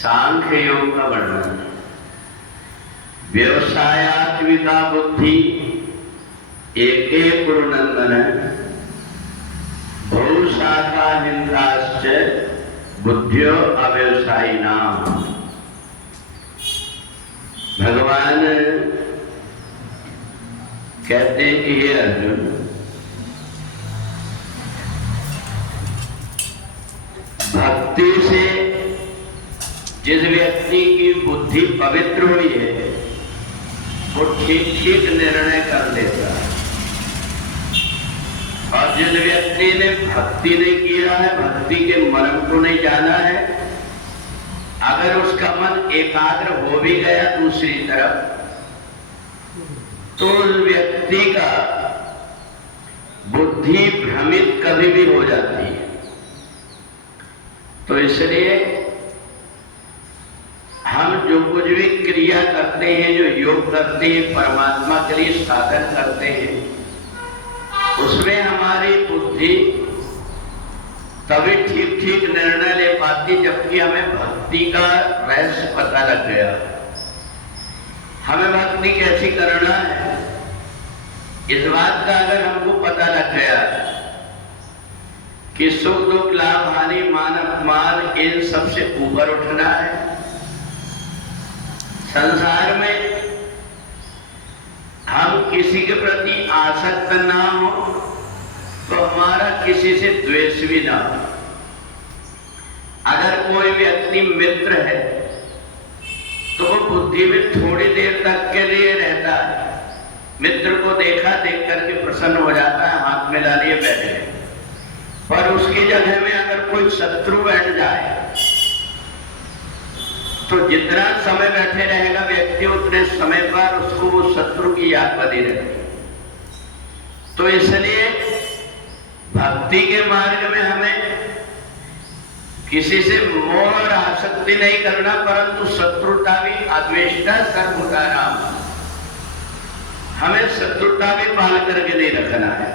सांख्य योग का वर्णन। व्यवसायात्मिका बुद्धि एके कुरुनंदन बहुशाखा हिंदाश्च बुद्धियो अव्यवसायी नाम। भगवान कहते हैं कि हे अर्जुन, भक्ति से जिस व्यक्ति की बुद्धि पवित्र हुई है वो ठीक ठीक निर्णय कर लेता है, और जिस व्यक्ति ने भक्ति नहीं किया है, भक्ति के मर्म को नहीं जाना है, अगर उसका मन एकाग्र हो भी गया दूसरी तरफ, तो उस व्यक्ति का बुद्धि भ्रमित कभी भी हो जाती है। तो इसलिए हम जो कुछ भी क्रिया करते हैं, जो योग करते हैं, परमात्मा के लिए साधन करते हैं, उसमें हमारी बुद्धि तभी ठीक ठीक निर्णय ले पाती जबकि हमें भक्ति का रहस्य पता लग गया। हमें भक्ति कैसी करना है इस बात का अगर हमको पता लग गया कि सुख दुख लाभ हानि मान अपमान इन सबसे ऊपर उठना है, संसार में हम किसी के प्रति आसक्त ना हो तो हमारा किसी से द्वेष भी ना हो। अगर कोई व्यक्ति मित्र है तो वो बुद्धि में थोड़ी देर तक के लिए रहता है, मित्र को देखा देख करके प्रसन्न हो जाता है, हाथ मिला लिए बैठ गए, पर उसकी जगह में अगर कोई शत्रु बैठ जाए तो जितना समय बैठे रहेगा व्यक्ति उतने समय पर उसको वो शत्रु की याद बनी रहेगी। तो इसलिए भक्ति के मार्ग में हमें किसी से मोह और आसक्ति नहीं करना, परंतु शत्रुता भी अद्वेष्टा सर्वभूता नाम, हमें शत्रुता भी पाल करके नहीं रखना है।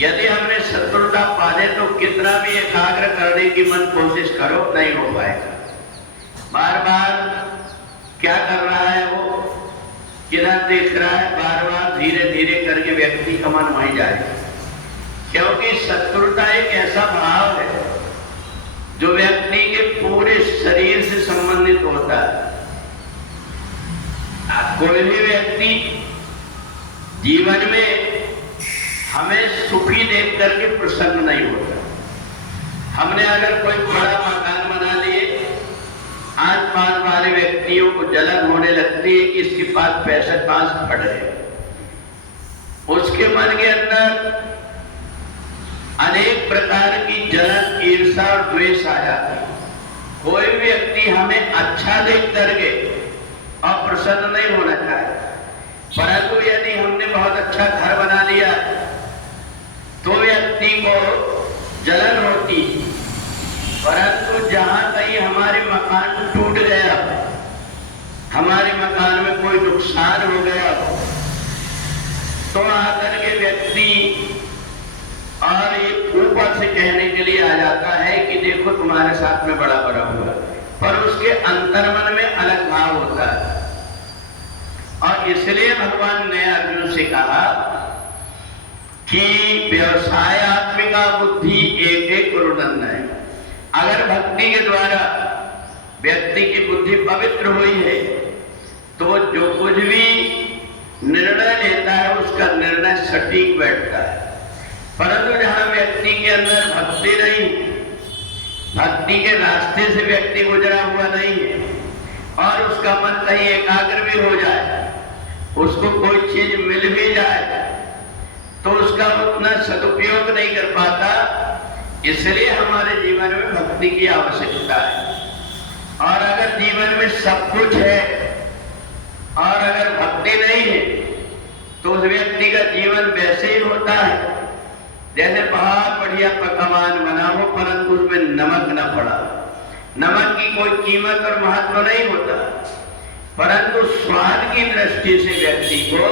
यदि हमने शत्रुता पाले तो कितना भी एकाग्र करने की मन कोशिश करो नहीं हो पाएगा। बार बार क्या कर रहा है वो, किधर देख रहा है, बार बार धीरे धीरे करके व्यक्ति का मन वहीं जाएगा, क्योंकि शत्रुता एक ऐसा भाव है जो व्यक्ति के पूरे शरीर से संबंधित होता है। कोई भी व्यक्ति जीवन में हमें सुखी देख करके प्रसन्न नहीं होता। हमने अगर कोई बड़ा मकान बना लिए, आस पास वाले व्यक्तियों को जलन होने लगती है कि इसके पास पैसा कहां से फट रहे, उसके मन के अंदर अनेक प्रकार की जलन, ईर्ष्या और द्वेष आ जाती है। कोई व्यक्ति हमें अच्छा देख करके अप्रसन्न नहीं होना चाहिए, परंतु यदि हमने बहुत अच्छा घर बना लिया तो व्यक्ति को जलन होती, परंतु जहां कहीं हमारे मकान टूट गया, हमारे मकान में कोई नुकसान हो गया तो आकर के व्यक्ति और एक ऊपर से कहने के लिए आ जाता है कि देखो तुम्हारे साथ में बड़ा बड़ा हुआ, पर उसके अंतर्मन में अलग भाव होता है। और इसलिए भगवान ने अर्जुन से कहा कि व्यवसायात्मिका बुद्धि एके कुरुनंदन है। अगर भक्ति के द्वारा व्यक्ति की बुद्धि पवित्र हुई है तो जो कुछ भी निर्णय लेता है उसका निर्णय सटीक बैठता है। परंतु जहां व्यक्ति के अंदर भक्ति नहीं, भक्ति के रास्ते से व्यक्ति गुजरा हुआ नहीं है और उसका मन कहीं एकाग्र भी हो जाए, उसको कोई चीज मिल भी जाए तो उसका उतना सदुपयोग नहीं कर पाता। इसलिए हमारे जीवन में भक्ति की आवश्यकता है। और अगर जीवन में सब कुछ है और अगर भक्ति नहीं है तो उस व्यक्ति का जीवन वैसे ही होता है जैसे बहुत बढ़िया पकवान बना हो परंतु उसमें नमक न पड़ा। नमक की कोई कीमत और महत्व नहीं होता, परंतु स्वाद की दृष्टि से व्यक्ति को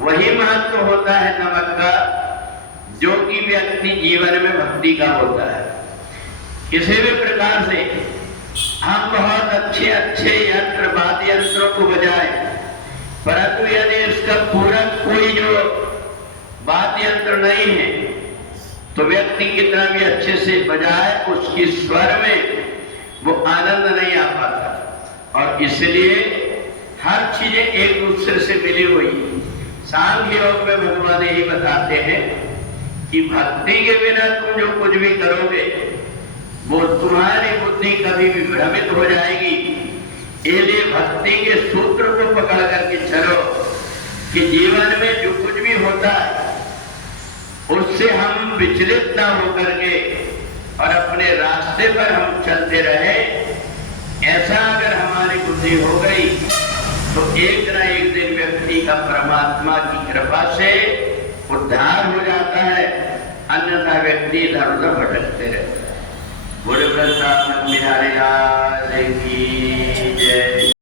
वही महत्व होता है नमक का जो कि व्यक्ति जीवन में भक्ति का होता है। किसी भी प्रकार से हम बहुत अच्छे अच्छे यंत्र वाद्य यंत्रों को बजाएं, परंतु यदि इसका पूरक कोई जो वाद्य यंत्र नहीं है तो व्यक्ति कितना भी अच्छे से बजाए उसकी स्वर में वो आनंद नहीं आ पाता। और इसलिए हर चीजें एक दूसरे से मिली हुई। सांख्य योग में भगवान यही बताते हैं कि भक्ति के बिना तुम जो कुछ भी करोगे वो तुम्हारी बुद्धि कभी भी भ्रमित हो जाएगी। इसलिए भक्ति के सूत्र को पकड़ करके चलो कि जीवन में जो कुछ भी होता है उससे हम विचलित ना होकर के और अपने रास्ते पर हम चलते रहे। ऐसा अगर हमारी बुद्धि हो गई तो एक न एक दिन व्यक्ति का परमात्मा की कृपा से उद्धार हो जाता है, अन्यथा व्यक्ति इधर उधर भटकते रहते हैं। बोले वृंदावन बिहारी लाल की